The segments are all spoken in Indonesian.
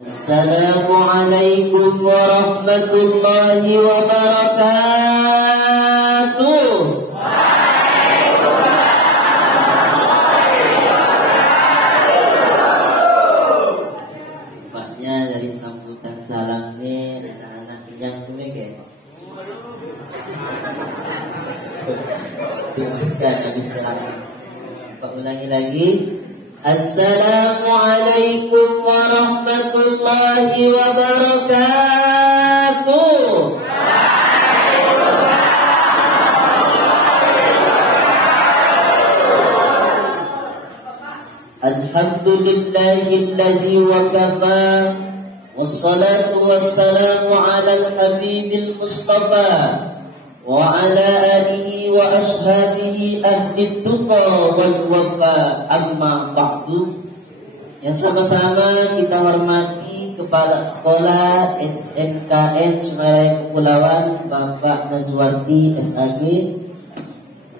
Assalamualaikum warahmatullahi wabarakatuh. Paknya dari sambutan salam nih anak-anak yang semege. Dimakan habis salam. Pak ulangi lagi. Assalamualaikum warahmatullahi wabarakatuh. Alhamdulillahilladzi wa kafa wassalatu wassalamu ala al-habibil mustafa wa ala alihi wa ashabihi ahli tuqa wal wafa, amma ba'du. Yang sama-sama kita hormati Kepala Sekolah SMKN Sungai Kepulauan Bapak Nazwardi SAG.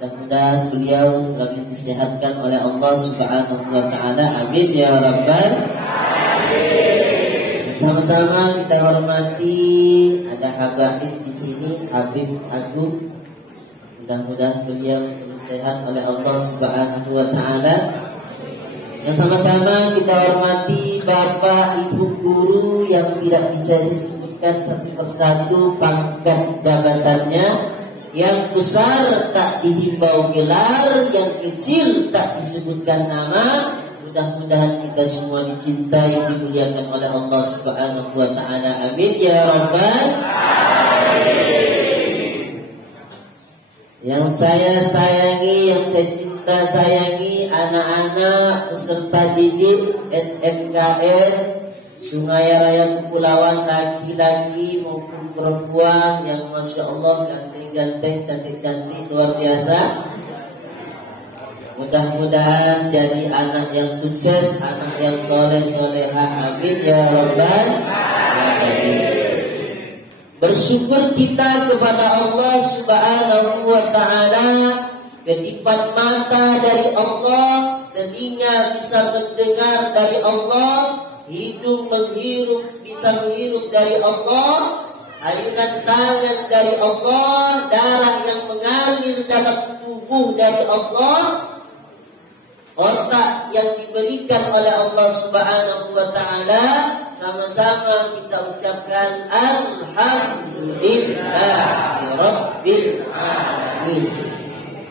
Mudah-mudahan beliau selalu disehatkan oleh Allah Subhanahu wa taala. Amin ya rabbal alamin. Sama-sama kita hormati ada Habib di sini, Habib Agung. Mudah-mudahan beliau selalu sehat oleh Allah Subhanahu wa taala. Yang sama-sama kita hormati Bapak Ibu guru yang tidak bisa disebutkan satu persatu pangkat jabatannya. Yang besar tak dihimbau gelar, yang kecil tak disebutkan nama. Mudah-mudahan kita semua dicintai, dimuliakan oleh Allah Subhanahu wa taala. Amin ya rabbal alamin. Yang saya sayangi, yang saya cinta sayangi, anak-anak peserta didik SMKN Sungai Raya Kepulauan, laki-laki maupun perempuan yang masya Allah ganteng-ganteng, cantik-cantik, luar biasa. Mudah-mudahan jadi anak yang sukses, anak yang soleh-solehah. Amin ya rabbal alamin. Bersyukur kita kepada Allah Subhanahu wa taala, kedipan mata dari Allah, telinga bisa mendengar dari Allah, hidung menghirup bisa menghirup dari Allah, ayunan tangan dari Allah, darah yang mengalir dalam tubuh dari Allah, otak yang diberikan oleh Allah Subhanahu wa taala. Sama-sama kita ucapkan alhamdulillahi rabbil alamin.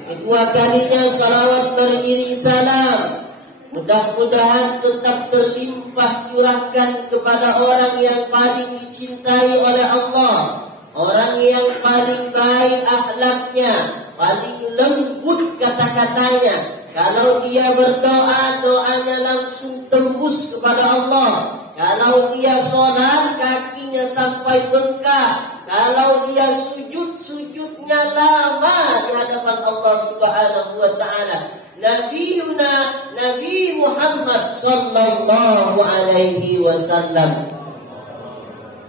Kedua kalinya salawat beriring salam mudah-mudahan tetap terlimpah curahkan kepada orang yang paling dicintai oleh Allah, orang yang paling baik akhlaknya, paling lembut kata-katanya. Kalau dia berdoa, doanya langsung tembus kepada Allah. Kalau dia sholat, kakinya sampai bengkak. Kalau dia sujud, sujudnya lama di hadapan Allah Subhanahu wa taala. Nabi Muhammad sallallahu alaihi wasallam.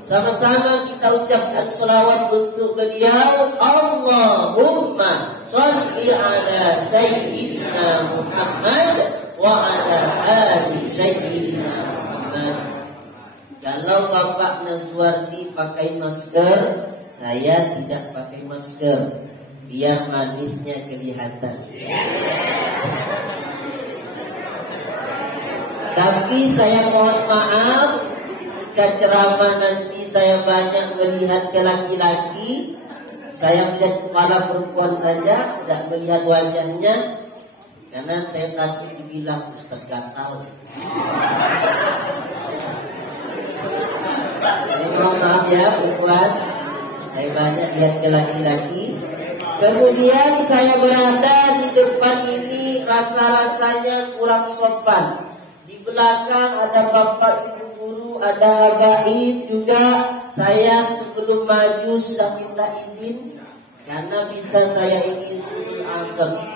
Sama-sama kita ucapkan selawat untuk beliau. Allahumma shalli ala sayyidina Muhammad wa ala ali sayyidina Muhammad. Kalau Bapak Nazwardi pakai masker, saya tidak pakai masker, biar manisnya kelihatan. Tapi saya mohon maaf, ketika ceramah nanti saya banyak melihat ke laki-laki, saya melihat kepala perempuan saja, tidak melihat wajahnya, karena saya takut dibilang Ustaz gatal. Jadi mohon maaf ya perempuan, saya banyak lihat ke laki-laki. Kemudian saya berada di depan ini, rasa-rasanya kurang sopan. Di belakang ada Bapak Ibu guru, ada Habaib juga. Saya sebelum maju sudah minta izin, karena bisa saya ingin suruh angkat.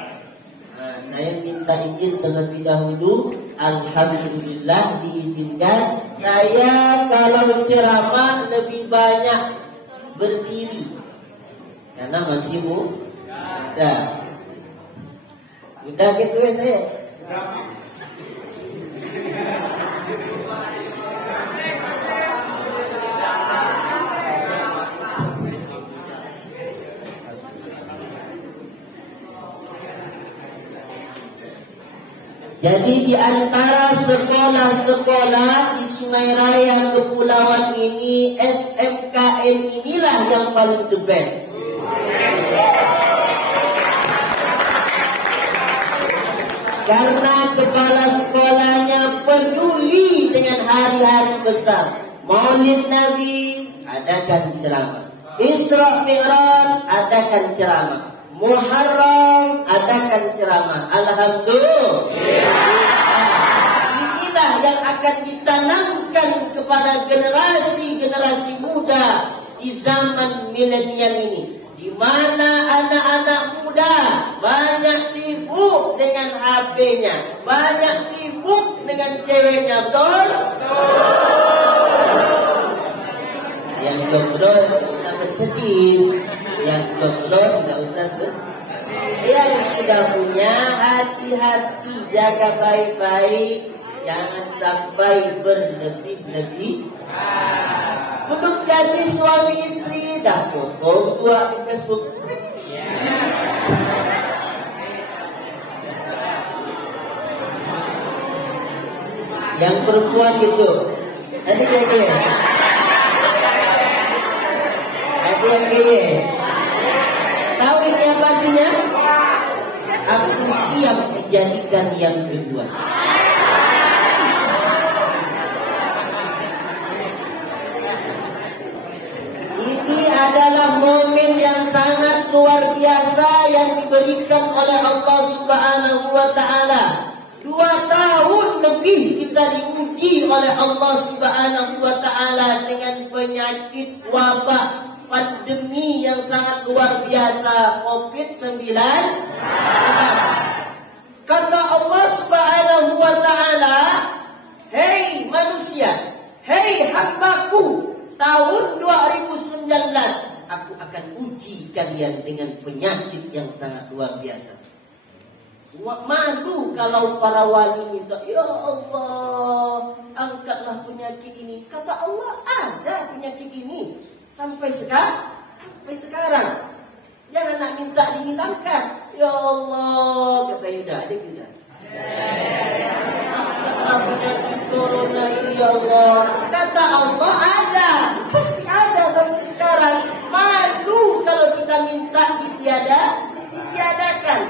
Saya minta izin terlebih dahulu. Alhamdulillah diizinkan. Saya kalau ceramah lebih banyak berdiri, karena masih muda. Udah gitu ya saya. Jadi di antara sekolah-sekolah di Sungai Raya Kepulauan ini, SMKN inilah yang paling the best. Karena kepala sekolahnya peduli dengan hari-hari besar. Maulid Nabi, adakan ceramah. Isra Mi'raj, adakan ceramah. Muharram, adakan ceramah. Alhamdulillah. Inilah yang akan ditanamkan kepada generasi-generasi muda di zaman milenial ini, di mana anak-anak muda banyak sibuk dengan HP-nya, banyak sibuk dengan ceweknya, betul? Yang jomblo tidak usah bersedih, yang jomblo tidak usah sedih. Yang sudah punya, hati-hati, jaga baik-baik, jangan sampai berlebih-lebih. Belum jadi suami istri, dah foto dua di Facebook. Yang perempuan gitu, nanti kayak gini. Ada yang gini. Tahu ini apa artinya? Aku siap dijadikan yang kedua. Ini adalah momen yang sangat luar biasa yang diberikan oleh Allah Subhanahu wa Ta'ala. 2 tahun lebih kita diuji oleh Allah Subhanahu wa Ta'ala dengan penyakit wabah pandemi yang sangat luar biasa, COVID-19. Kata Allah Subhanahu wa Ta'ala, "Hei manusia, hei hambaku, tahun 2019 aku akan uji kalian dengan penyakit yang sangat luar biasa." Malu kalau para wali minta, "Ya Allah, angkatlah penyakit ini." Kata Allah, ada penyakit ini sampai sekarang. Jangan nak minta dihilangkan. Ya Allah, kata Yuda, ada Yuda. Angkatlah penyakit corona ini, ya Allah. Kata Allah, ada, pasti ada sampai sekarang. Malu kalau kita minta ditiadakan.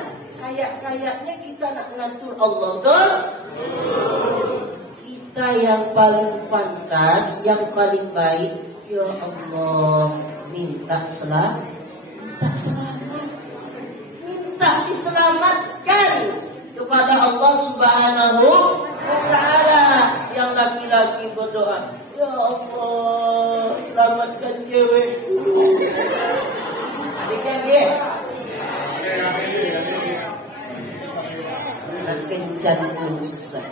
Kayaknya kita nak mengatur Allah, betul? Kita yang paling pantas, yang paling baik, ya Allah, minta selamat, minta diselamatkan kepada Allah Subhanahu wa Ta'ala. Yang laki-laki berdoa, "Ya Allah, selamatkan cewekku." Adik-adik, nak kencan pun susah.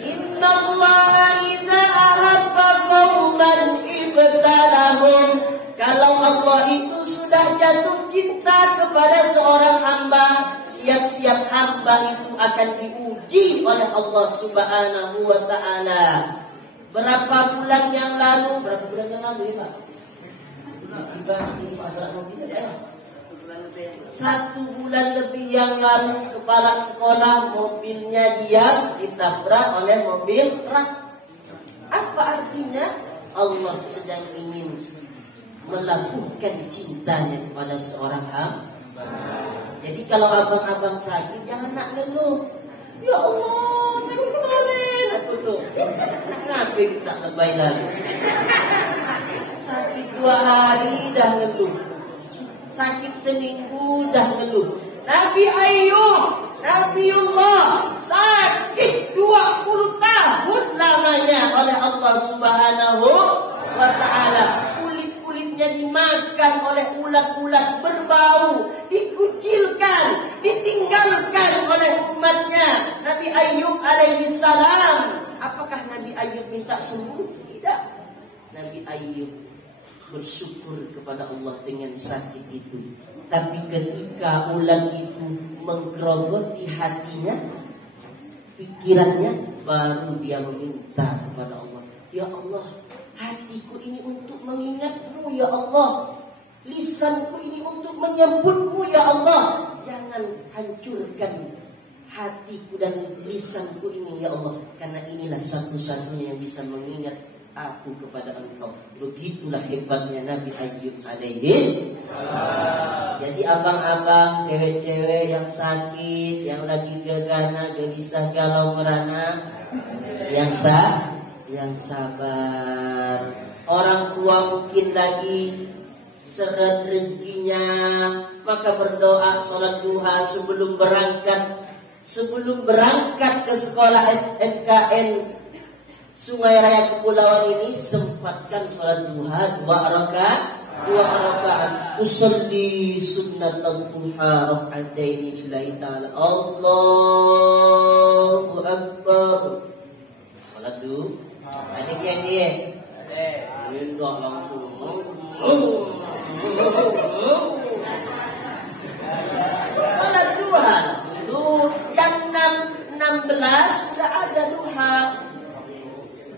Inna Allah idza ahabba qauman ibtalahum. Kalau Allah itu sudah jatuh cinta kepada seorang hamba, siap-siap hamba itu akan diuji oleh Allah Subhanahu wa Ta'ala. Berapa bulan yang lalu ya Pak? Musibah di Padang Mobil ya. 1 bulan lebih yang lalu, kepala sekolah mobilnya diam ditabrak oleh mobil truk. Apa artinya? Allah sedang ingin melakukan cintanya kepada seorang hamba. Jadi kalau abang-abang sakit, jangan nak ngeluh. Ya Allah, sakit balik. Aku tuh, kenapa kita lebay lalu? Sakit 2 hari dah ngeluh. Sakit seminggu dah ngeluh. Nabi Ayub, Nabiullah, sakit 20 tahun namanya oleh Allah Subhanahu wa Ta'ala. Kulit-kulitnya dimakan oleh ulat-ulat berbau, dikucilkan, ditinggalkan oleh umatnya. Nabi Ayub alaihi salam, apakah Nabi Ayub minta sembuh? Tidak. Nabi Ayub bersyukur kepada Allah dengan sakit itu. Tapi ketika ulat itu menggerogoti hatinya, pikirannya, baru dia meminta kepada Allah, "Ya Allah, hatiku ini untuk mengingatmu, ya Allah. Lisanku ini untuk menyebutmu, ya Allah. Jangan hancurkan hatiku dan lisanku ini ya Allah, karena inilah satu-satunya yang bisa mengingat aku kepada Engkau. Begitulah hebatnya Nabi Ayyub alaihi salam. Jadi abang-abang, cewek-cewek yang sakit, yang lagi gegana, gelisah, galau, merana, yang sabar. Orang tua mungkin lagi seret rezekinya, maka berdoa sholat duha sebelum berangkat ke sekolah SMKN Sungai Raya Kepulauan ini, sempatkan sholat duha 2 rakaat. Usolli sunnatan duha rak'ataini lillahi ta'ala. Allahu Akbar. Sholat duha. Ada dia. Enggak langsung. Sholat duha dulu yang 16 sudah ada duha.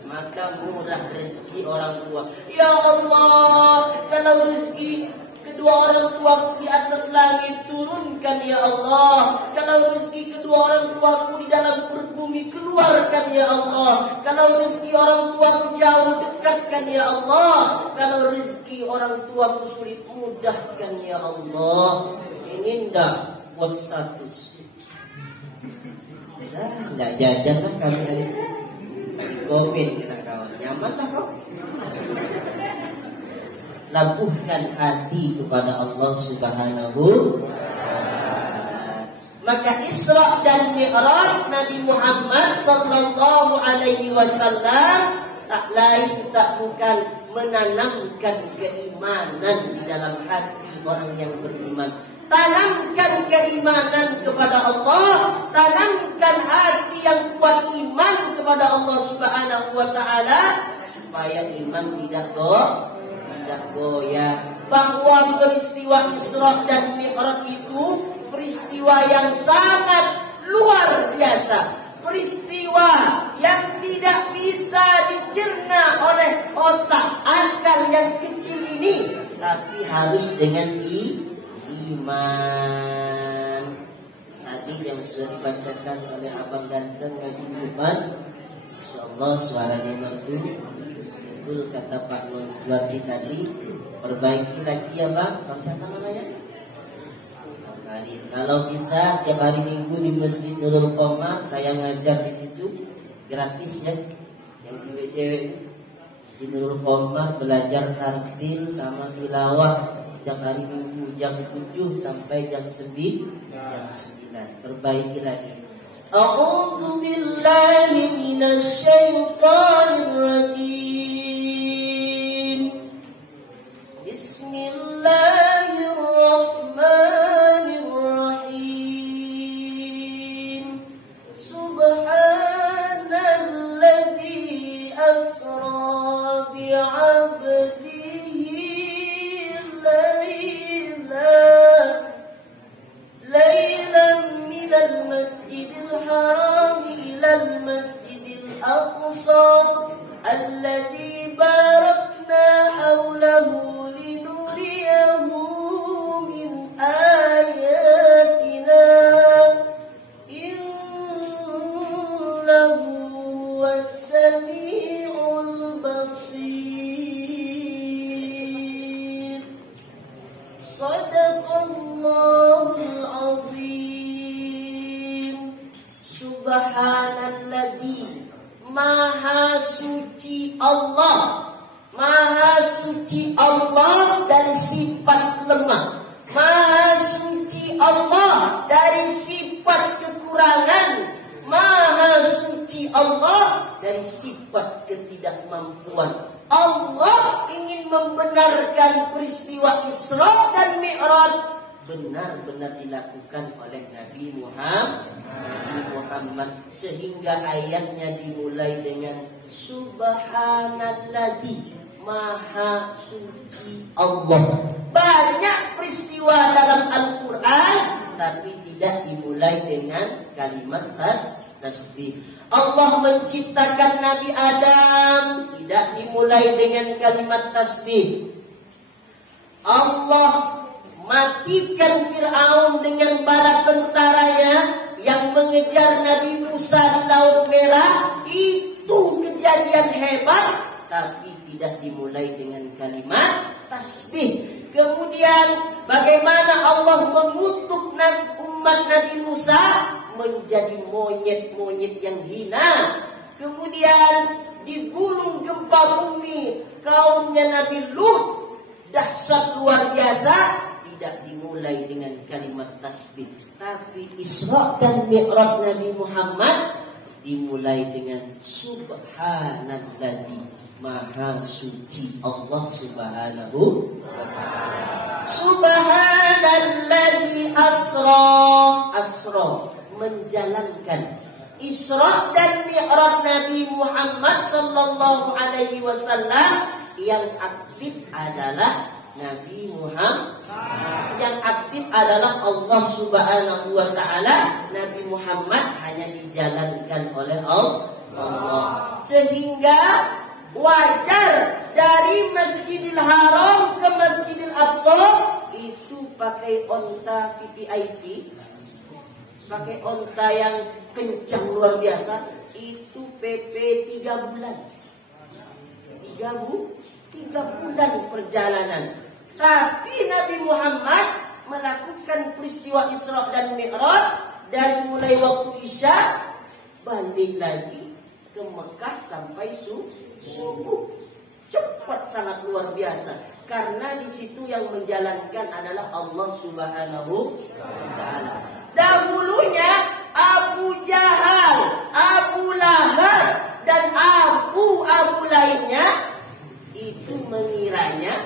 Maka murah rezeki orang tua. Ya Allah, kalau rezeki kedua orang tuaku di atas langit, turunkan ya Allah. Kalau rezeki kedua orang tuaku di dalam perut bumi, keluarkan ya Allah. Kalau rezeki orang tuaku jauh, dekatkan ya Allah. Kalau rezeki orang tuaku sulit, mudahkan ya Allah. Ini ndak buat status. Ndak jajan lah kami hari ini. Covid kita kawan, nyaman lah kau. Labuhkan hati kepada Allah Subhanahu wa ta'ala. Maka Isra dan Mi'raj Nabi Muhammad sallallahu alaihi wasallam tak lain tak bukan menanamkan keimanan di dalam hati orang yang beriman. Tanamkan keimanan kepada Allah, tanamkan hati yang kuat iman kepada Allah Subhanahu wa ta'ala, supaya iman tidak goyah. Bahwa peristiwa Isra dan Mi'raj itu peristiwa yang sangat luar biasa, peristiwa yang tidak bisa dicerna oleh otak akal yang kecil ini, tapi harus dengan iman. Tadi yang sudah dibacakan oleh Abang Ganteng lagi di depan, insyaallah suaranya merdu. Betul kata Pak Nuzwati tadi, perbaiki lagi ya Bang. Bang siapa namanya? Kalau bisa tiap hari Minggu di Masjid Nurul Qomar, saya ngajar di situ gratis ya. Yang cewek-cewek di Nurul Qomar belajar tartil sama tilawah tiap hari Minggu jam 7 sampai jam 9. Perbaiki lagi. A'udzu billahi minasy syaithanir rajim. Bismillahirrahmanirrahim. Subhanalladzi asra bi'abdihi ليلا من المسجد الحرام إلى المسجد الأقصى الذي باركنا حوله لنريه من آياتنا إنه هو السميع البصير. Sadaqallahul azim. Subhanalladzi, maha suci Allah. Maha suci Allah dari sifat lemah. Maha suci Allah dari sifat kekurangan. Maha suci Allah dari sifat ketidakmampuan. Allah ingin membenarkan peristiwa Isra dan Mi'raj benar-benar dilakukan oleh Nabi Muhammad, sehingga ayatnya dimulai dengan Subhanalladzi, maha suci Allah. Banyak peristiwa dalam Al-Quran tapi tidak dimulai dengan kalimat tasbih. Allah menciptakan Nabi Adam tidak dimulai dengan kalimat tasbih. Allah matikan Fir'aun dengan bala tentaranya yang mengejar Nabi Musa di Laut Merah itu kejadian hebat, tapi tidak dimulai dengan kalimat tasbih. Kemudian bagaimana Allah mengutuk umat Nabi Musa menjadi monyet-monyet yang hina. Kemudian digulung gempa bumi kaumnya Nabi Lut, dahsyat luar biasa, tidak dimulai dengan kalimat tasbih, tapi Isra dan Mi'raj Nabi Muhammad dimulai dengan Subhanalladzi, Maha Suci Allah Subhanahu wa Ta'ala. Subhanalladzi asra, menjalankan. Isra dan Mi'raj Nabi Muhammad sallallahu alaihi wasallam, yang aktif adalah Nabi Muhammad, yang aktif adalah Allah Subhanahu wa Ta'ala. Nabi Muhammad hanya dijalankan oleh Allah. Sehingga wajar dari Masjidil Haram ke Masjidil Aqsa itu pakai onta VVIP, pakai onta yang kencang luar biasa, itu PP 3 bulan. 3 bulan perjalanan. Tapi Nabi Muhammad melakukan peristiwa Isra dan Mi'raj dari mulai waktu Isya balik lagi ke Mekah sampai subuh. Cepat, sangat luar biasa. Karena di situ yang menjalankan adalah Allah Subhanahu wa Ta'ala. Dahulunya Abu Jahal, Abu Lahab, dan Abu lainnya itu mengiranya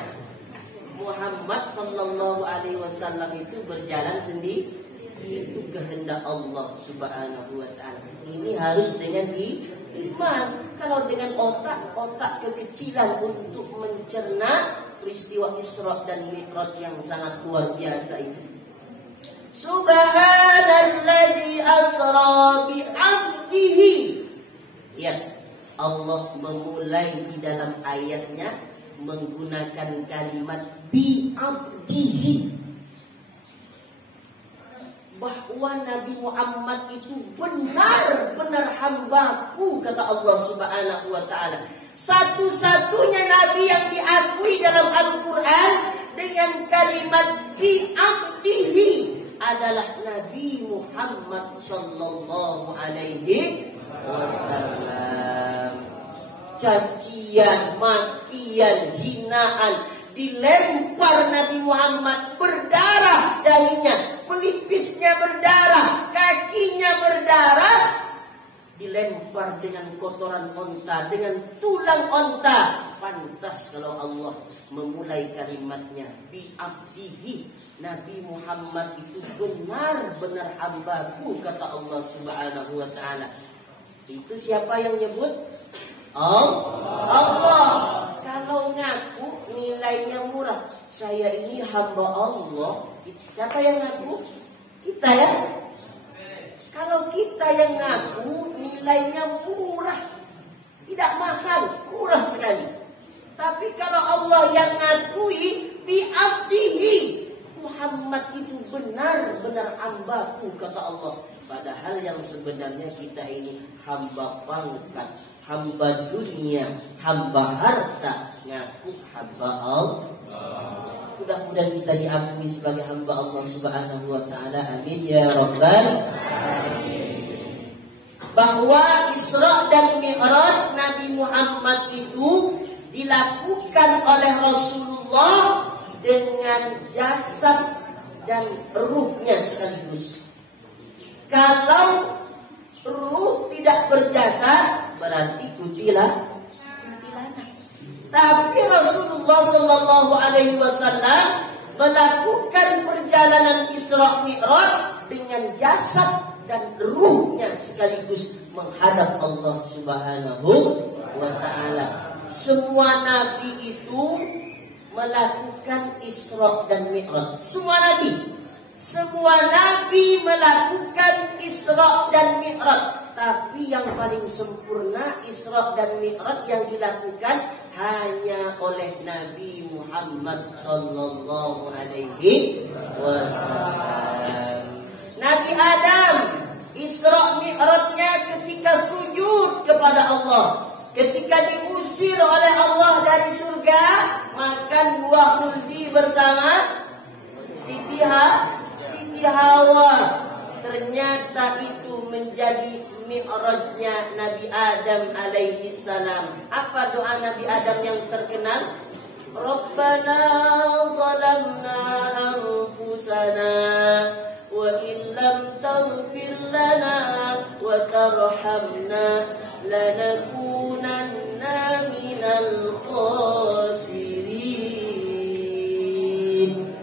Muhammad sallallahu alaihi wasallam itu berjalan sendiri. Itu kehendak Allah Subhanahu wa Ta'ala. Ini harus dengan iman. Kalau dengan otak kekecilan untuk mencerna peristiwa Isra dan Mi'raj yang sangat luar biasa itu. Subhanalladzi asra bi'abdihi. Ya, Allah memulai di dalam ayatnya menggunakan kalimat bi'abdihi, bahwa Nabi Muhammad itu benar-benar hambaku, kata Allah Subhanahu wa Ta'ala. Satu-satunya Nabi yang diakui dalam Al-Quran dengan kalimat bi'abdihi adalah Nabi Muhammad sallallahu alaihi wasallam. Cacian, makian, hinaan dilempar Nabi Muhammad, berdarah dahinya, pelipisnya berdarah, kakinya berdarah, dilempar dengan kotoran onta, dengan tulang onta. Pantas kalau Allah memulai kalimatnya bi'abdihi, Nabi Muhammad itu benar-benar hambaku, kata Allah Subhanahu wa Ta'ala. Itu siapa yang nyebut? Allah. Kalau ngaku nilainya murah, saya ini hamba Allah, siapa yang ngaku? Kita ya. Kalau kita yang ngaku nilainya murah, tidak mahal, murah sekali. Tapi kalau Allah yang ngakui bi'abdihi, Muhammad itu benar-benar hambaku, kata Allah. Padahal yang sebenarnya kita ini hamba pangkat, hamba dunia, hamba harta, ngaku hamba Allah. Mudah-mudahan kita diakui sebagai hamba Allah Subhanahu wa Ta'ala. Amin ya rabbal alamin. Bahwa Isra dan Mi'raj Nabi Muhammad itu dilakukan oleh Rasulullah dengan jasad dan ruhnya sekaligus. Kalau ruh tidak berjasad berarti kuntilanak. Tapi Rasulullah sallallahu alaihi wasallam melakukan perjalanan Isra Mi'raj dengan jasad dan ruhnya sekaligus menghadap Allah Subhanahu wa Ta'ala. Semua nabi itu melakukan Isra dan Mi'raj. Semua nabi melakukan Isra dan Mi'raj. Tapi yang paling sempurna Isra dan Mi'raj yang dilakukan hanya oleh Nabi Muhammad sallallahu alaihi wasallam. Nabi Adam Isra Mi'rajnya ketika sujud kepada Allah. Ketika diusir oleh Allah dari surga, makan buah khuldi bersama Siti Hawa. Ternyata itu menjadi Mi'rajnya Nabi Adam alaihi salam. Apa doa Nabi Adam yang terkenal? Rabbana zalamna anfusana wa illam taghfir lana wa tarhamna lanakunanna minal khasirin.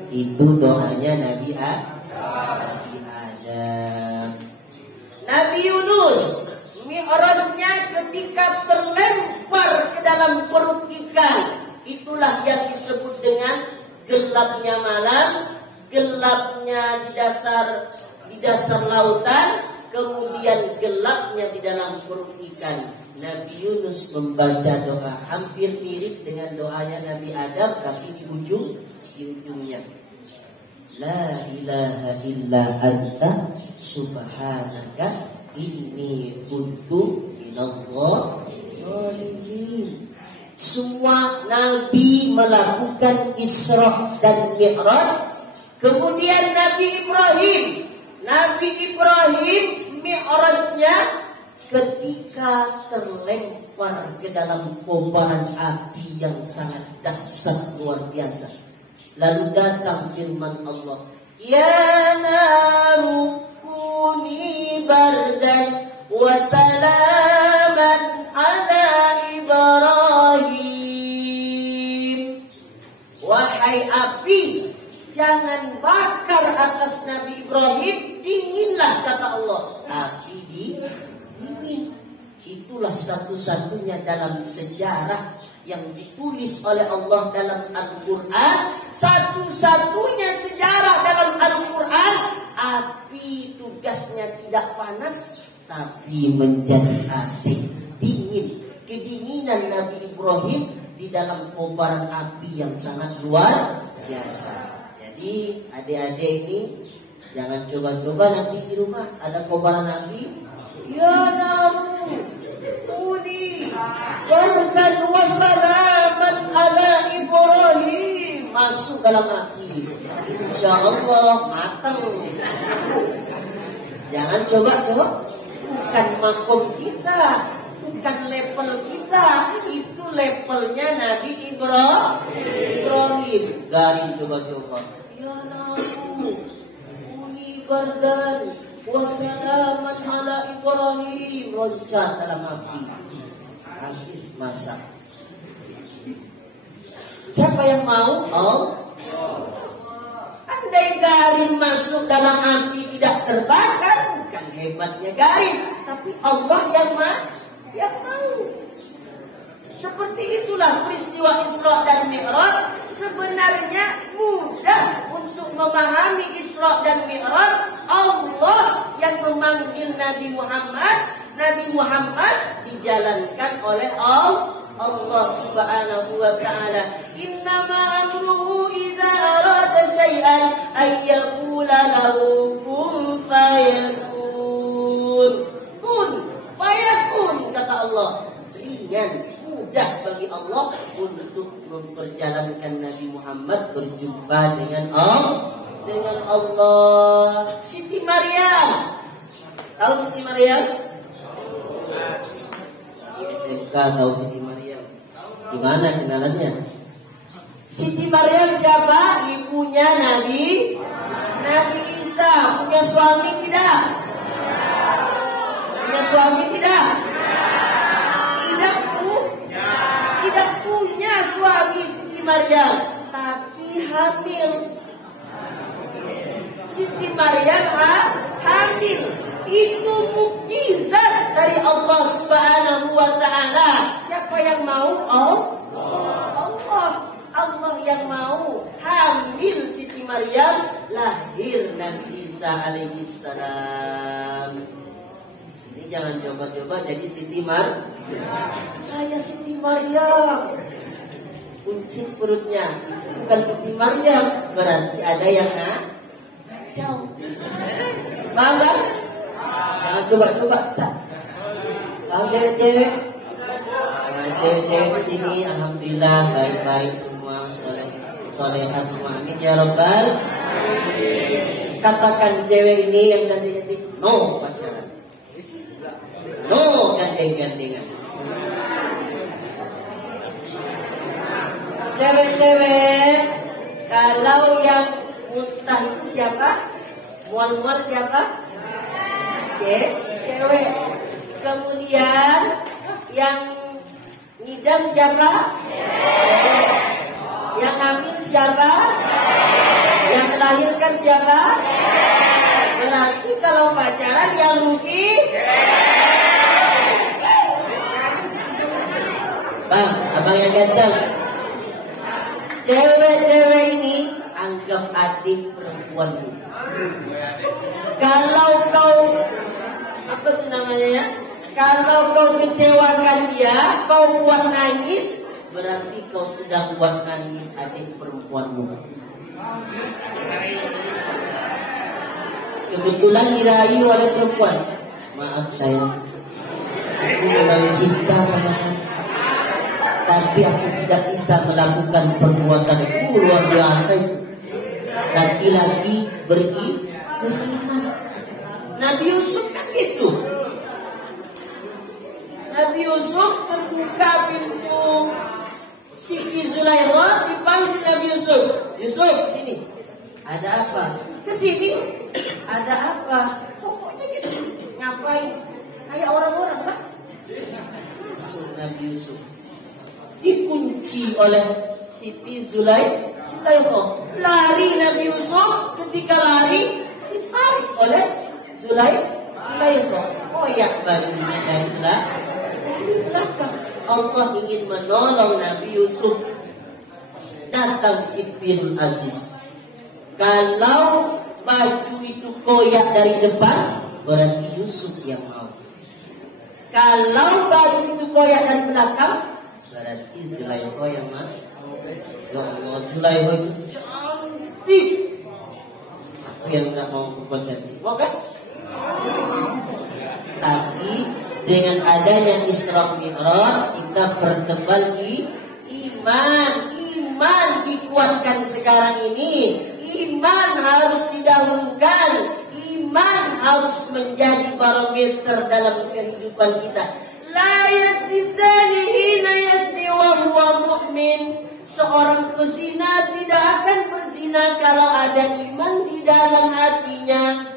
Itu doanya Nabi Adam. Nabi Yunus, Mi'rajnya ketika terlempar ke dalam perut ikan. Itulah yang disebut dengan gelapnya malam, gelapnya di dasar lautan, kemudian gelapnya di dalam perut ikan. Nabi Yunus membaca doa hampir mirip dengan doanya Nabi Adam, tapi di ujungnya. La ilaha illa anta subhanaka inni kuntu minadh dhalimin. Semua nabi melakukan Isra dan Mi'raj. Kemudian Nabi Ibrahim Mi'rajnya ketika terlempar ke dalam kobaran api yang sangat dahsyat luar biasa. Lalu datang firman Allah, ya naru kuni bardan wa salaman ala Ibrahim. Wahai api, jangan bakar atas Nabi Ibrahim, dinginlah kata Allah. Api dingin. Itulah satu-satunya dalam sejarah yang ditulis oleh Allah dalam Al-Quran. Satu-satunya sejarah dalam Al-Quran, api tugasnya tidak panas, tapi menjadi AC, dingin. Kedinginan Nabi Ibrahim di dalam kobaran api yang sangat luar biasa. Jadi adik-adik ini jangan coba-coba nanti di rumah ada kobaran api. Ya naru kuni bardan wa salaman ala Ibrahim. Masuk dalam api, insya Allah matang. Jangan coba-coba. Bukan makom kita, bukan level kita, itu levelnya Nabi Ibrahim. Garing coba-coba. Ya naru kuni bardan wa salaman ala Ibrahim. Loncat dalam api, habis masak. Siapa yang mau? Andai garin masuk dalam api tidak terbakar, bukan hebatnya garin, tapi Allah yang mau. Seperti itulah peristiwa Isra dan Mi'raj. Sebenarnya mudah untuk memahami Isra dan Mi'raj. Allah yang memanggil Nabi Muhammad. Nabi Muhammad dijalankan oleh Allah subhanahu wa ta'ala. Innama amruhu idza arada syai'an ay yaqula lahu kun fayakun. Kun fayakun kata Allah. Ringan, mudah bagi Allah untuk memperjalankan Nabi Muhammad berjumpa dengan Allah. Siti Maryam. Tahu Siti Maryam? Di SMK tahu Siti Maryam. Gimana kenalannya? Siti Maryam siapa? Ibunya Nabi Isa. Punya suami tidak? Punya suami tidak? Tidak punya suami Siti Maryam, tapi hamil. Siti Maryam hamil. Itu mukjizat dari Allah subhanahu wa ta'ala. Siapa yang mau? Allah yang mau. Hamil Siti Maryam, lahir Nabi Isa alaihi salam. Sini jangan coba-coba jadi Siti Maryam. Saya Siti Maryam. Kuncit perutnya. Itu bukan Siti Maryam. Berarti ada yang kacau. Paham kan? Nah, coba tak. Kalau cewek-cewek, nah, cewek-cewek di sini, alhamdulillah baik-baik semua, solehan semua. Amin ya Rabbal. Katakan cewek ini yang cantik-cantik, no pacaran, no gandeng-gandengan. Cewek-cewek, kalau yang muntah itu siapa? Mual-mual siapa? Cewek. Kemudian yang ngidam siapa? Yang hamil siapa? Yang melahirkan siapa? Berarti kalau pacaran yang rugi Bang, abang yang ganteng. Cewek-cewek ini anggap adik perempuanmu. Kalau kau apa itu namanya ya? Kalau kau kecewakan dia, kau buat nangis, berarti kau sedang buat nangis adik perempuanmu. Kebetulan dirayu oleh perempuan. Maaf saya, aku memang cinta sama kamu, tapi aku tidak bisa melakukan perbuatan luar biasa itu. Laki-laki beriman. Nabi Yusuf kan gitu. Nabi Yusuf terbuka pintu Siti Zulaikha, dipanggil Nabi Yusuf. Yusuf, sini. Ada apa? Kesini. Ada apa? Pokoknya kesini. Ngapain? Kayak orang-orang lah. Masuk Nabi Yusuf. Dikunci oleh Siti Zulaikha. Lari Nabi Yusuf. Ketika lari, ditarik oleh Zulaikha. Koyak bajunya dari belakang. Allah ingin menolong Nabi Yusuf. Datang Ibn Aziz. Kalau baju itu koyak dari depan, berarti Yusuf yang mau. Kalau baju itu koyak dari belakang, berarti Zulaikha yang mau. Ya Allah, Zulaikha itu cantik. Siapa yang nggak mau berbuat ganti? Mau kan? Tapi dengan adanya Isra Mi'raj, kita bertambah di iman. Iman dikuatkan sekarang ini. Iman harus didahulukan. Iman harus menjadi barometer dalam kehidupan kita. La yasni zani hina yasni wa huwa mu'min. Seorang pezina tidak akan berzina kalau ada iman di dalam hatinya.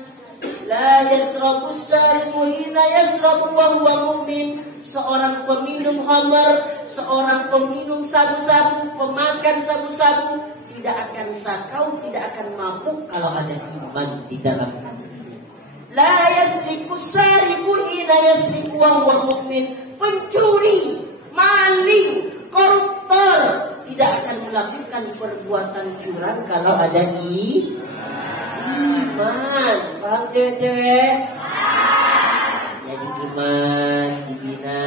La yasrabu sariqu hina yasrabu wa huwa mu'min. Seorang peminum khamar, seorang peminum sabu-sabu, pemakan sabu-sabu tidak akan sakau, tidak akan mabuk kalau ada iman di dalam hatinya. La yasriqu sariqu hina yasriqu wa huwa mu'min. Pencuri, maling, koruptor tidak akan melakukan perbuatan curang kalau ada iman. Paham cewek-cewek? Jadi iman dibina,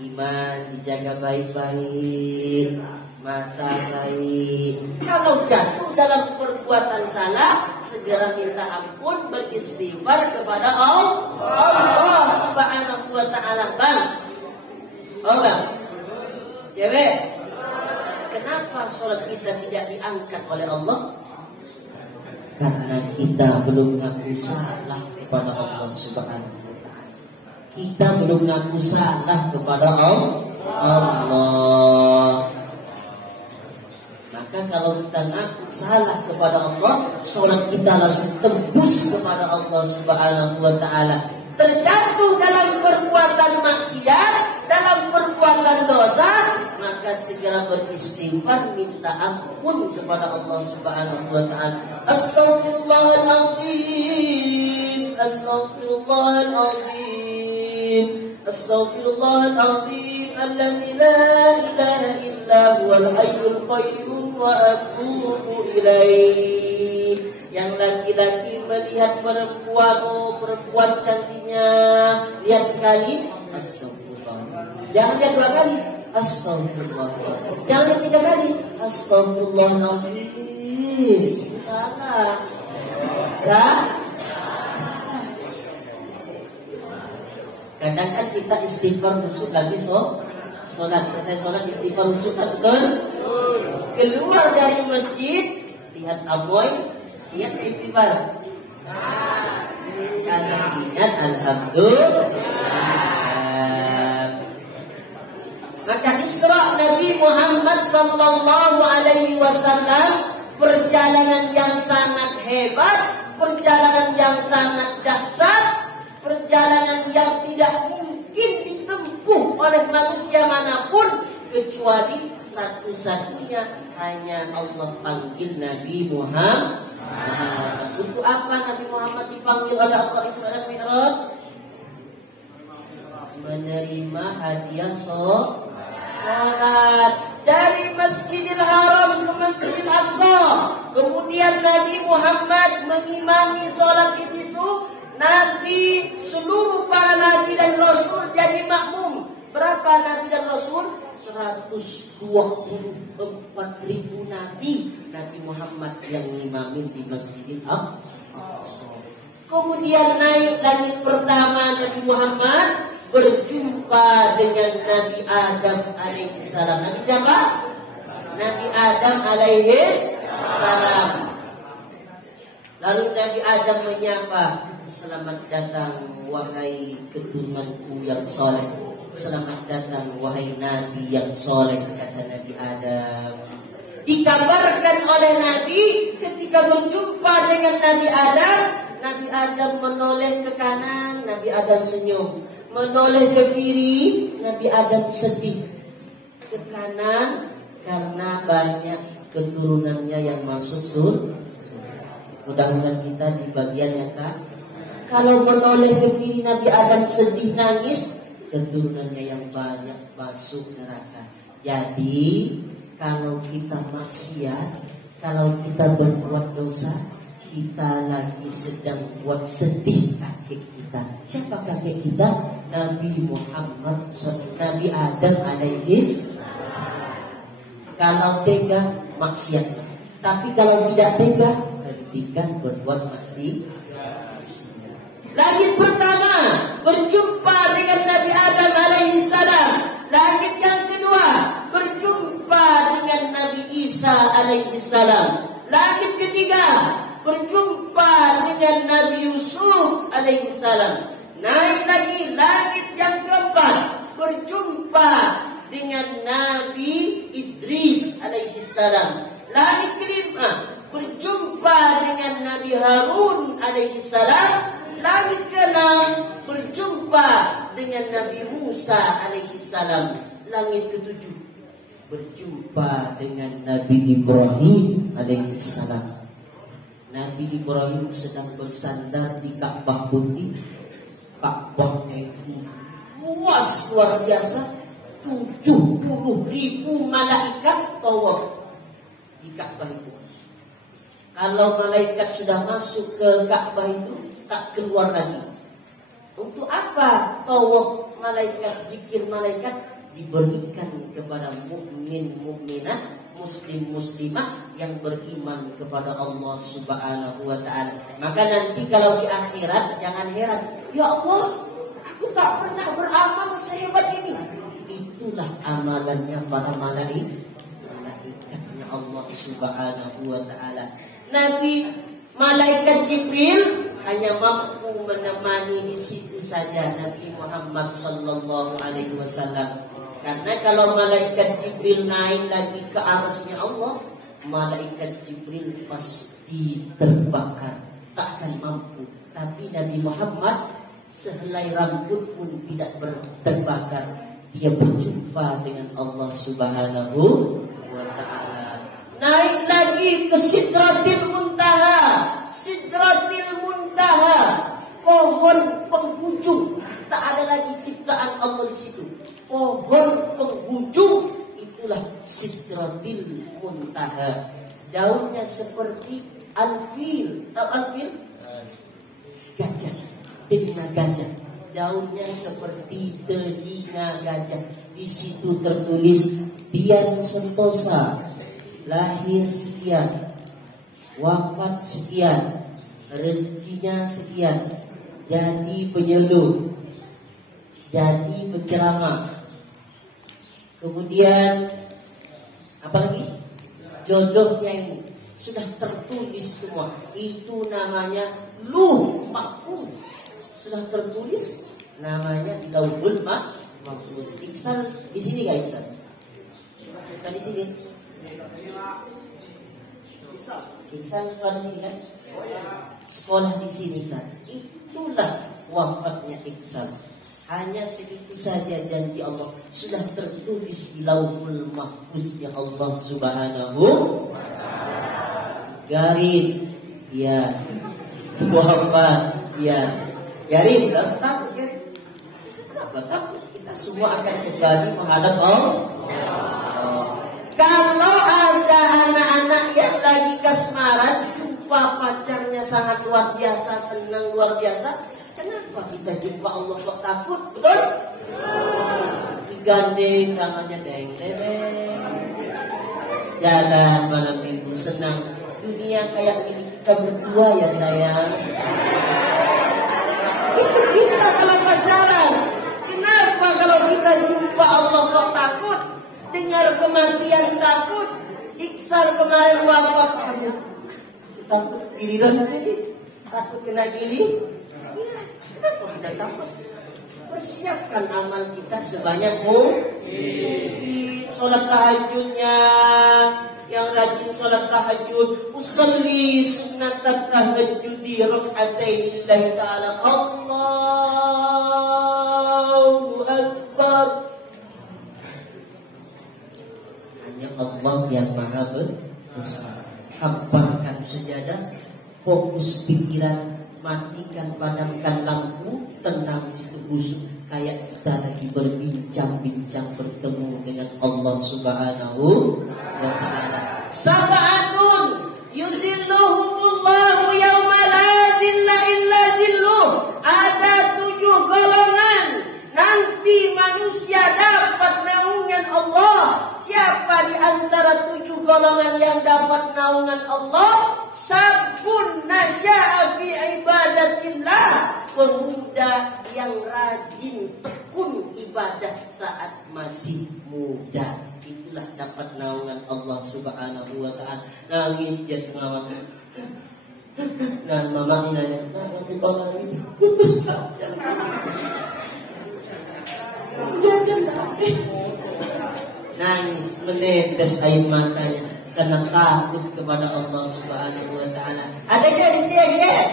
iman dijaga baik-baik, mata baik. Kalau jatuh dalam perbuatan salah, segera minta ampun, beristighfar kepada Allah Subhanahu wa ta'ala. Bang, oh bang, cewek, kenapa sholat kita tidak diangkat oleh Allah? Karena kita belum ngaku salah kepada Allah Subhanahu wa ta'ala. Kita belum ngaku salah kepada Allah. Maka kalau kita ngaku salah kepada Allah, sholat kita langsung tembus kepada Allah Subhanahu wa ta'ala. Terjatuh dalam perbuatan maksiat, dalam perbuatan dosa, maka segera beristighfar, minta ampun kepada Allah Subhanahu wa ta'ala. Astaghfirullahaladzim, astaghfirullahaladzim, astaghfirullahaladzim, alladzi la ilaha illa huwal hayyul qayyum wa atubu ilaih. Yang laki-laki melihat perempuan, oh perempuan cantiknya, lihat sekali, astagfirullah. Jangan lihat dua kali, astagfirullah. Jangan lihat tiga kali, astagfirullahaladzim. Salah. Kadang kan kita istighfar khusyuk lagi sholat, selesai sholat istighfar khusyuk, betul? Keluar dari masjid, lihat aboy, lihat istighfar. Kalau ingat alhamdulillah. Maka Isra Nabi Muhammad sallallahu alaihi wasallam perjalanan yang sangat hebat, perjalanan yang sangat dahsyat, perjalanan yang tidak mungkin ditempuh oleh manusia manapun kecuali satu-satunya hanya Allah panggil Nabi Muhammad. Untuk apa Nabi Muhammad dipanggil oleh Allah Isra dan Mi'raj? Menerima hadiah sholat dari Masjidil Haram ke Masjidil Aqsa. Kemudian Nabi Muhammad mengimami sholat di situ. Nabi, seluruh para Nabi dan Rasul jadi makmum. Berapa Nabi dan Rasul? 124.000 Nabi. Nabi Muhammad yang ngimamin di Masjidil Aqsa. Kemudian naik langit pertama Nabi Muhammad, berjumpa dengan Nabi Adam alaihissalam. Nabi siapa? Nabi Adam alaihissalam. Lalu Nabi Adam menyapa, selamat datang wahai keturunanku yang soleh. Selamat datang wahai Nabi yang soleh, kata Nabi Adam. Dikabarkan oleh Nabi ketika berjumpa dengan Nabi Adam menoleh ke kanan, Nabi Adam senyum. Menoleh ke kiri, Nabi Adam sedih. Ke kanan karena banyak keturunannya yang masuk surga. Mudah-mudahan kita di bagian yang kan. Kalau menoleh ke kiri Nabi Adam sedih nangis, keturunannya yang banyak masuk neraka. Jadi kalau kita maksiat, kalau kita berbuat dosa, kita lagi sedang buat sedih kakek kita. Siapa kakek kita? Nabi Muhammad, Nabi Adam alaihis. Kalau tega maksiat, tapi kalau tidak tega hentikan berbuat maksiat. Langit pertama berjumpa dengan Nabi Adam alaihissalam. Langit yang kedua berjumpa dengan Nabi Isa alaihissalam. Langit ketiga berjumpa dengan Nabi Yusuf alaihissalam. Naik lagi langit yang keempat berjumpa dengan Nabi Idris alaihissalam. Langit kelima berjumpa dengan Nabi Harun alaihissalam. Langit keenam berjumpa dengan Nabi Musa alaihissalam. Langit ketujuh berjumpa dengan Nabi Ibrahim alaihissalam. Nabi Ibrahim sedang bersandar di Ka'bah putih. Ka'bahnya itu luas luar biasa. 70.000 malaikat tawaf di Ka'bah itu. Kalau malaikat sudah masuk ke Ka'bah itu, tak keluar lagi. Untuk apa tawaf malaikat, zikir malaikat diberikan kepada mukmin mukminat, muslim muslimah yang beriman kepada Allah Subhanahu wa taala. Maka nanti kalau di akhirat jangan heran, ya Allah, aku tak pernah beramal sehebat ini. Itulah amalannya para malaikatnya Allah Subhanahu wa taala. Nabi malaikat Jibril hanya mampu menemani di situ saja Nabi Muhammad sallallahu alaihi wasallam. Karena kalau malaikat Jibril naik lagi ke arasnya Allah, malaikat Jibril pasti terbakar, takkan mampu. Tapi Nabi Muhammad sehelai rambut pun tidak terbakar. Dia berjumpa dengan Allah Subhanahu wa taala. Naik lagi ke Sidratil Muntaha. Sidratil Muntaha, pohon penghujung. Tak ada lagi ciptaan Allah di situ. Pohon penghujung itulah Sidratil Muntaha. Daunnya seperti alfil. Tahu alfil? Gajah. Telinga gajah. Daunnya seperti telinga gajah. Di situ tertulis Dian Sentosa. Lahir sekian, wafat sekian, rezekinya sekian, jadi penyelur. jadi berceramah. Kemudian apalagi jodohnya ini sudah tertulis semua. Itu namanya Lauh Mahfuz. Sudah tertulis namanya di Lauhul Mahfuz. Iksan di sini gak Iksan? Bukan di sini. Iksan sekolah di sini kan? Sekolah di sini Iksan. Itulah wafatnya Iksan. Hanya segitu saja janji Allah sudah tertulis di Lauhul Mahfuznya Allah Subhanahu. Garin, ya, wafat, ya, garin, tidak usah takut, garin. Kenapa takut? Kita semua akan kembali menghadap Allah. Kalau ada anak-anak yang lagi kasmaran, jumpa pacarnya sangat luar biasa, senang luar biasa. Kenapa kita jumpa Allah kok takut? Betul? Digandeng tangannya deng-deng. Jalan malam minggu senang. Dunia kayak ini kita berdua ya sayang. Itu kita kalau pacaran. Kenapa kalau kita jumpa Allah kok takut? Dengar kematian takut. Iksal kemarin wafat kamu. Takut giliran ini. Takut kena gili. Kenapa kita takut? Persiapkan amal kita sebanyak mungkin. Sholat tahajudnya, yang rajin sholat tahajud, usalli sunnatat tahajudi rak'atain lillahi ta'ala. Allahu Akbar. Hanya Allah yang maha besar. Hamparkan sejadah, fokus pikiran, matikan, padamkan lampu, tenang situ busuk. Kayak kita lagi berbincang-bincang bertemu dengan Allah Subhanahu wa ta'ala. Sab'atun yudhilluhumullahu yawma la dhilla illa dhilluh. Ada 7 golongan nanti manusia dapat naungan Allah. Siapa di antara 7 golongan yang dapat naungan Allah? Sabun nasya'a fi ibadatillah. Pemuda yang rajin tekun ibadah saat masih muda. Itulah dapat naungan Allah Subhanahu wa ta'ala. Nangis dia tengah malam. Dan mama nanya, "Kenapa kita nangis?" Putus jangan. Nangis menetes air matanya karena takut kepada Allah Subhanahu wa ta'ala. Ada enggak di sini ya?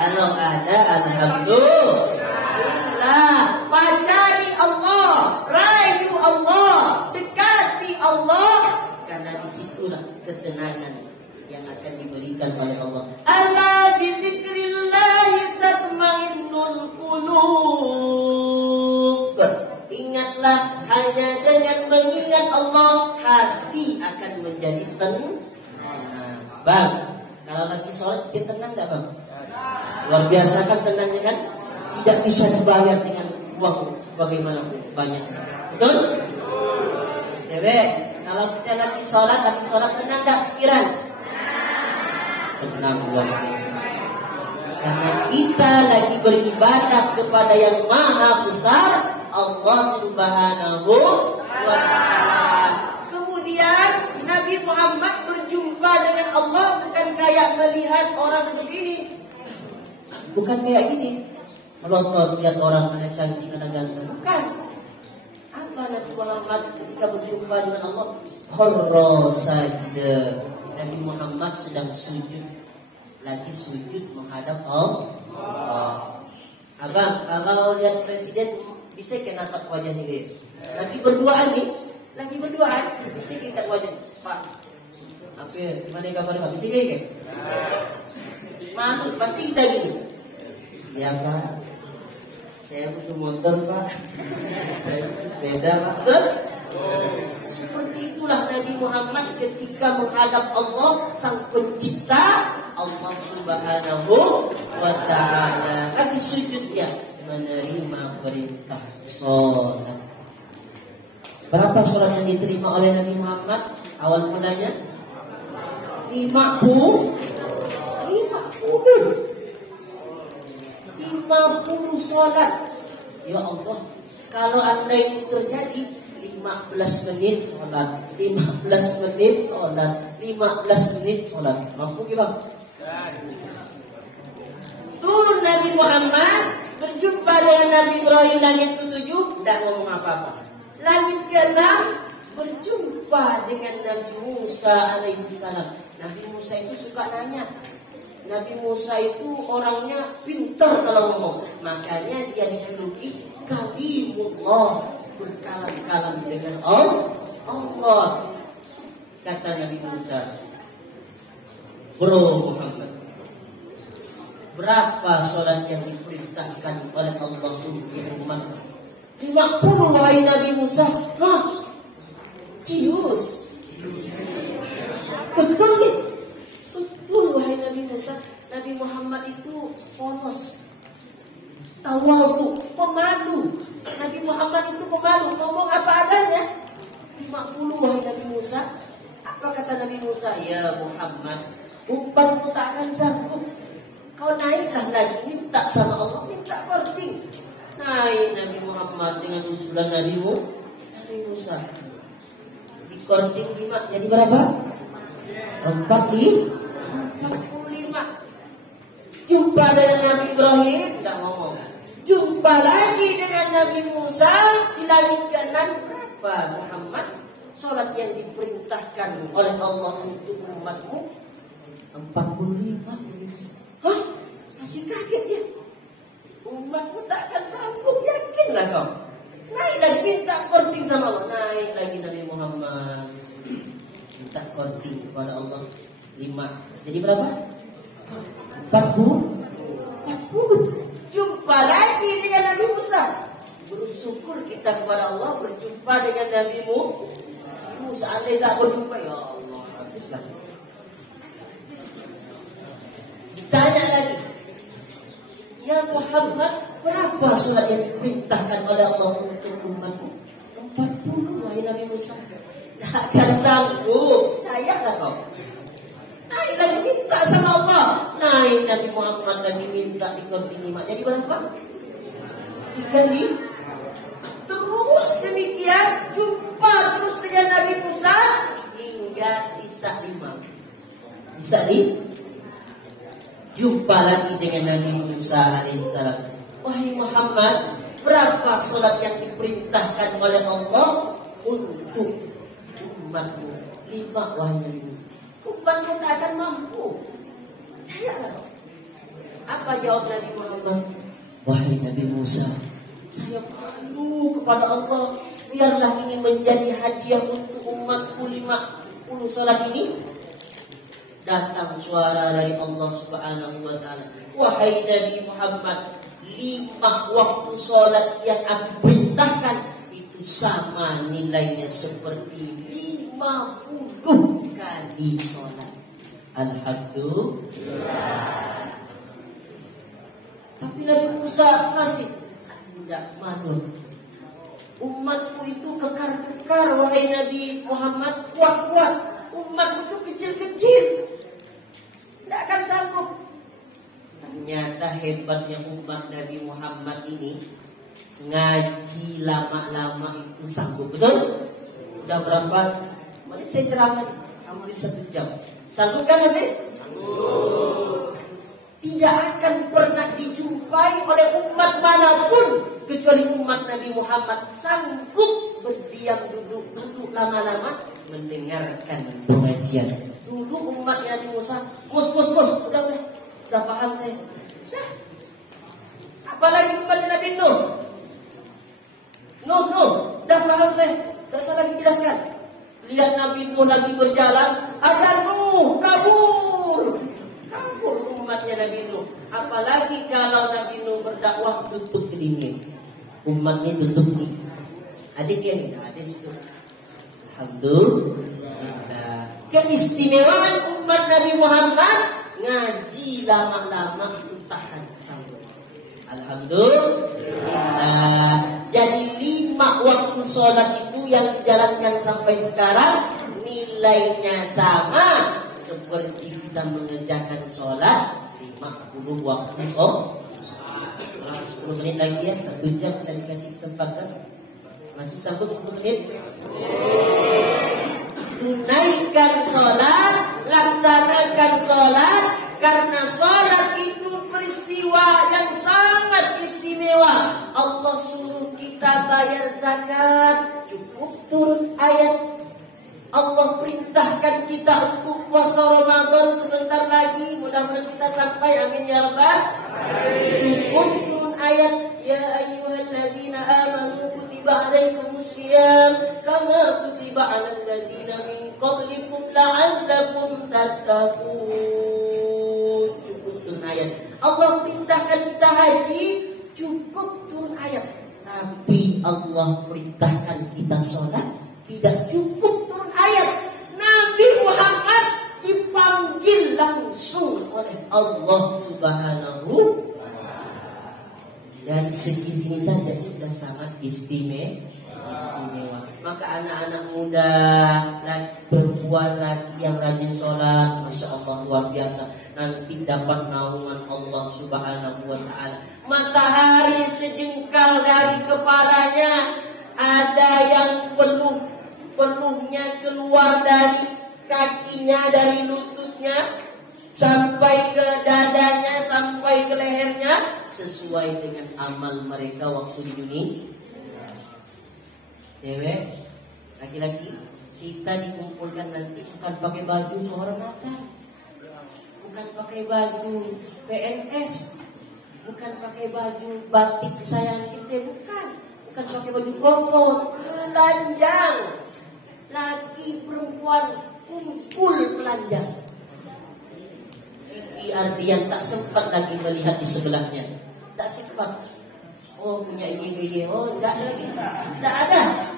Kalau ada, alhamdulillah. Pacari Allah, rayu Allah, dekati Allah, karena disitulah ketenangan yang akan diberikan oleh Allah. Ala bizikrillah tatmainnul qulub. Ingatlah, hanya dengan mengingat Allah hati akan menjadi tenang. Bang, kalau lagi sholat kita tenang enggak bang? Luar biasa kan tenangnya kan? Tidak bisa dibayar dengan uang bagaimana banyak. Betul? Cewek, kalau kita lagi sholat tenang enggak pikiran? Tenang luar biasa. Karena kita lagi beribadah kepada yang maha besar, Allah Subhanahu wa ta'ala. Kemudian Nabi Muhammad berjumpa dengan Allah bukan kayak melihat orang begini. Bukan kayak gini, melotot lihat orang ada cantik, ada ganteng. Bukan. Apa Nabi Muhammad ketika berjumpa dengan Allah? Kharra sajida. Nabi Muhammad sedang sujud. Lagi sujud menghadap Allah. Abang, kalau lihat presiden bisa kena tak wajahnya dia. Lagi berduaan nih, lagi berduaan, bisa kita wajah. Pak, hampir gimana kabarnya Pak? Bisa ke? Malu pasti kita gitu. Ya Pak, saya butuh motor Pak, saya butuh sepeda Pak. Betul? Seperti itulah Nabi Muhammad ketika menghadap Allah Sang Pencipta, Allah Subhanahu wa ta'ala. Kan sujudnya menerima perintah sholat. Berapa sholat yang diterima oleh Nabi Muhammad? Awal mulanya 50 sholat. Ya Allah, kalau anda itu terjadi 15 menit sholat, 15 menit sholat, 15 menit sholat, mampu gimana? Turun Nabi Muhammad berjumpa dengan Nabi Ibrahim langit ke-7, tidak ngomong apa-apa. Langit ke-6 berjumpa dengan Nabi Musa alaihissalam. Nabi Musa itu suka nanya. Nabi Musa itu orangnya pintar kalau ngomong. Makanya dia dijuluki Kalimullah, berkalam-kalam dengan Allah. Kata Nabi Musa, Bro Muhammad, berapa sholat yang diperintahkan oleh Allah untuk umat? 50 wahai Nabi Musa. Hah? Cius. Betul nih. Betul wahai Nabi Musa. Nabi Muhammad itu polos, tawadu, pemalu. Nabi Muhammad itu pemalu, ngomong apa adanya. 50 wahai Nabi Musa. Apa kata Nabi Musa? Ya Muhammad, umpamku tak akan sanggup. Kau naiklah lagi, minta sama Allah, minta korting. Naik Nabi Muhammad dengan usulan Nabi Musa. Di korting 5, jadi berapa? 45. Jumpa dengan Nabi Ibrahim, tidak ngomong. Jumpa lagi dengan Nabi Musa, di langit ke-6. Berapa Muhammad sholat yang diperintahkan oleh Allah untuk umatmu? 45. Hah? Masih kaget ya? Umatmu tak akan sanggup, yakinlah kau. Naik lagi minta korting sama Allah. Naik lagi Nabi Muhammad, minta korting kepada Allah 5. Jadi berapa? 40. Jumpa lagi dengan Nabi Musa. Bersyukur kita kepada Allah berjumpa dengan Nabi Musa. Andai tak berjumpa, ya Allah, habislah. Ditanya lagi, ya Muhammad, berapa surat yang diperintahkan oleh Allah untuk umatmu? 40 wahai Nabi Musa. Tak akan sanggup, sayalah kau. Naik lagi minta sama Allah. Naik Nabi Muhammad lagi minta di korting 5. Jadi berapa? 35. Terus demikian, jumpa terus dengan Nabi Musa hingga sisa 5. Sisa 5. Jumpa lagi dengan Nabi Musa alaihissalam. Wahai Muhammad, berapa sholat yang diperintahkan oleh Allah untuk umatmu? 5 wahai Nabi Musa. Umatmu tak akan mampu. Sayalah. Apa jawab Nabi Muhammad? Wahai Nabi Musa, saya malu kepada Allah. Biarlah ini menjadi hadiah untuk umatku 50 sholat ini. Datang suara dari Allah Subhanahu wa ta'ala. Wahai Nabi Muhammad, 5 waktu sholat yang aku perintahkan itu sama nilainya seperti 50 kali sholat. Alhamdulillah. Tapi Nabi Musa masih tidak manut. Umatku itu kekar-kekar wahai Nabi Muhammad, kuat-kuat. Umatku itu kecil-kecil, tidak akan sanggup. Ternyata hebatnya umat Nabi Muhammad ini, ngaji lama-lama itu sanggup. Betul? Udah berapa menit saya ceramah? Kamu di 1 jam. Sanggup kan masih? Sanggup. Tidak akan pernah dijumpai oleh umat manapun kecuali umat Nabi Muhammad sanggup berdiam duduk lama-lama mendengarkan pengajian. Dulu umat Nabi Musa, mus, udah paham saya. Nah, apalagi umat Nabi Nuh, udah paham saya. Tidak usah lagi jelaskan. Lihat Nabi Nuh lagi berjalan, ada Nuh kabur umatnya Nabi Nuh. Apalagi kalau Nabi Nuh berdakwah tutup telinga, umatnya tutup nih. Adiknya nih, adik situ. Alhamdulillah. Keistimewaan umat Nabi Muhammad ngaji lama-lama itu tahan sanggup. Alhamdulillah. Jadi 5 waktu sholat itu yang dijalankan sampai sekarang nilainya sama seperti kita mengerjakan sholat 50 waktu sholat. 10 menit lagi ya, 1 jam saya dikasih kesempatan. Masih sambut 10 menit. Tunaikan sholat, laksanakan sholat, karena sholat itu peristiwa yang sangat istimewa. Allah suruh kita bayar zakat, cukup turun ayat. Allah perintahkan kita untuk puasa Ramadan sebentar lagi, mudah-mudahan kita sampai, amin ya rabbal. Cukup turun ayat, ya ayyuhalladzina amanu kutiba alaikumusiyam kama kutiba alal ladzina min qablikum la'allakum tattaqun. Cukup turun ayat. Allah perintahkan kita haji, cukup turun ayat. Tapi Allah perintahkan kita sholat, tidak cukup turun ayat. Nabi Muhammad dipanggil langsung oleh Allah Subhanahu. Dari segi sini saja sudah sangat istimewa. Maka anak-anak muda, perempuan lagi yang rajin sholat, masya Allah luar biasa. Nanti dapat naungan Allah Subhanahu wa Ta'ala. Matahari sejengkal dari kepalanya, ada yang peluhnya keluar dari kakinya, dari lututnya sampai ke dadanya, sampai ke lehernya, sesuai dengan amal mereka waktu di dunia. Cewek, laki-laki, kita dikumpulkan nanti bukan pakai baju kehormatan, bukan pakai baju PNS, bukan pakai baju batik kesayangan kita, bukan pakai baju koko, telanjang. Laki perempuan kumpul telanjang. Kiki Ardian tak sempat lagi melihat di sebelahnya, tak sempat. Oh punya IGY, oh enggak ada lagi, enggak ada.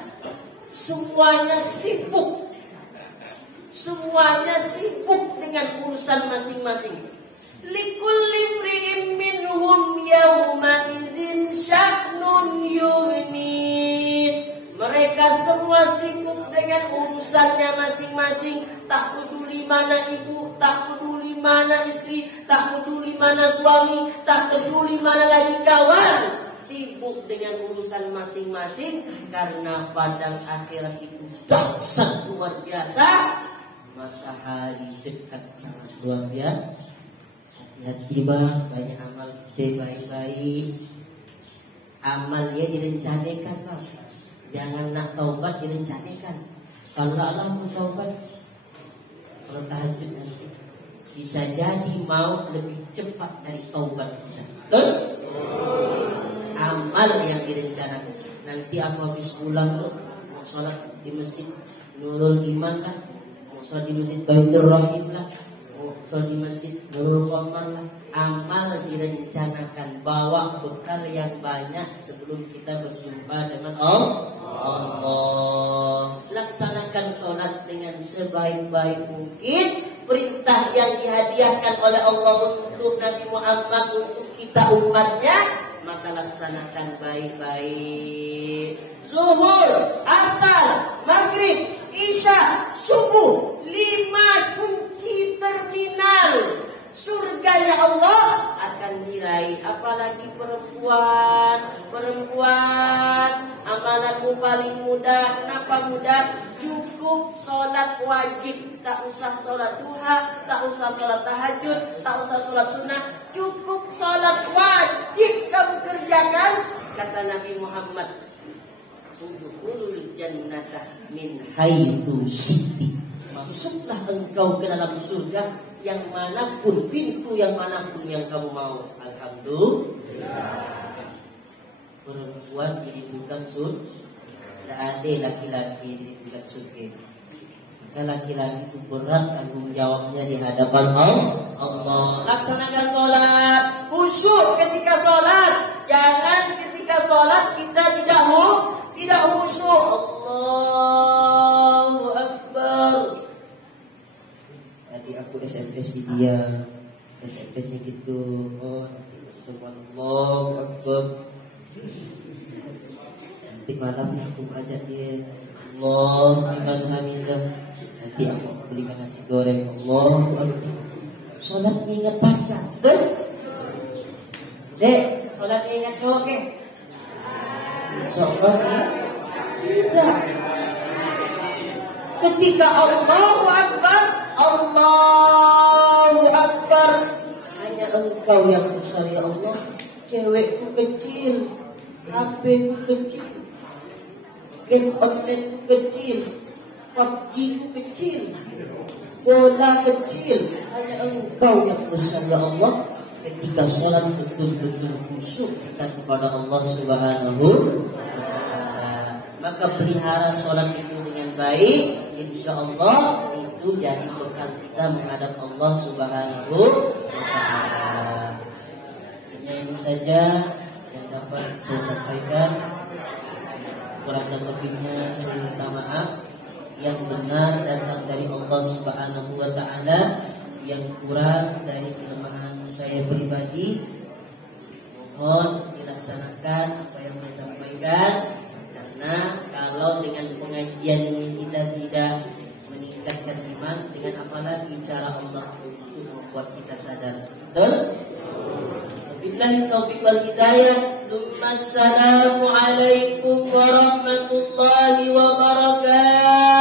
Semuanya sibuk dengan urusan masing-masing. Likulli imri'in minhum yawma idzin sya'nun yughni. Mereka semua sibuk dengan urusannya masing-masing. Tak peduli mana ibu, tak peduli mana istri, tak peduli mana suami, tak peduli mana lagi kawan. Sibuk dengan urusan masing-masing, karena padang akhirat itu dahsyat luar biasa. Matahari dekat sangat luar biasa. Tiba banyak amal kita baik-baik. Amalnya direncanakan, Pak. Jangan nak taubat direncanakan. Kalau Allah mau taubat, kalau tahajud nanti bisa jadi mau lebih cepat dari taubat kita. Betul? Amal yang direncanakan. Nanti aku habis pulang loh, mau sholat di masjid Nurul Iman lah, mau sholat di masjid Baitur Rahim lah, mau sholat di masjid Nurul Qamar lah. Amal direncanakan, bawa bekal yang banyak sebelum kita berjumpa dengan Allah. Laksanakan sholat dengan sebaik-baik mungkin. Perintah yang dihadiahkan oleh Allah untuk Nabi Muhammad, untuk kita umatnya, maka laksanakan baik-baik. Zuhur, asar, maghrib, isya, subuh, 5 kunci terminal surga ya Allah akan diraih. Apalagi perempuan, amalanmu paling mudah. Kenapa mudah? Cukup sholat wajib, tak usah sholat duha, tak usah sholat tahajud, tak usah sholat sunnah. Cukup sholat wajib kamu kerjakan. Kata Nabi Muhammad, udkhulul jannata min haitsu syi'ti. Masuklah engkau ke dalam surga yang manapun, pintu yang manapun yang kamu mau. Alhamdulillah. Perempuan dirindukan surga, tidak ada laki-laki dirindukan surga. Maka laki-laki itu berat tanggung jawabnya di hadapan Allah. Laksanakan sholat, khusyuk ketika sholat. Jangan ketika sholat kita tidak khusyuk. Allahu Akbar. Tadi aku SMS dia, SMS-nya gitu. Oh, Allahu Akbar. Nanti malam aku ajak dia, Allahu liman hamidah. Nanti aku belikan nasi goreng. Allahu Akbar. Sholat ingat baca. Dek, sholat ingat cowok ke? Insyaallah tidak. Ketika Allahu Akbar, Allahu Akbar, hanya Engkau yang besar ya Allah. Cewekku kecil, HP-ku kecil, game online kecil, PUBG ku kecil, bola kecil, hanya Engkau yang besar ya Allah. Ketika sholat betul-betul khusyuk kita kepada Allah Subhanahu wa Ta'ala, maka pelihara sholat itu dengan baik, insya Allah itu jadi bekal kita menghadap Allah Subhanahu wa Ta'ala. Ini saja yang dapat saya sampaikan. Kurang dan lebihnya saya minta maaf. Yang benar datang dari Allah Subhanahu wa Ta'ala, yang kurang dari kelemahan saya pribadi. Mohon dilaksanakan apa yang saya sampaikan, karena kalau dengan pengajian ini kita tidak meningkatkan iman, dengan apalagi cara Allah untuk membuat kita sadar. Betul? Billahi taufiq wal hidayah. Assalamualaikum warahmatullahi wabarakatuh.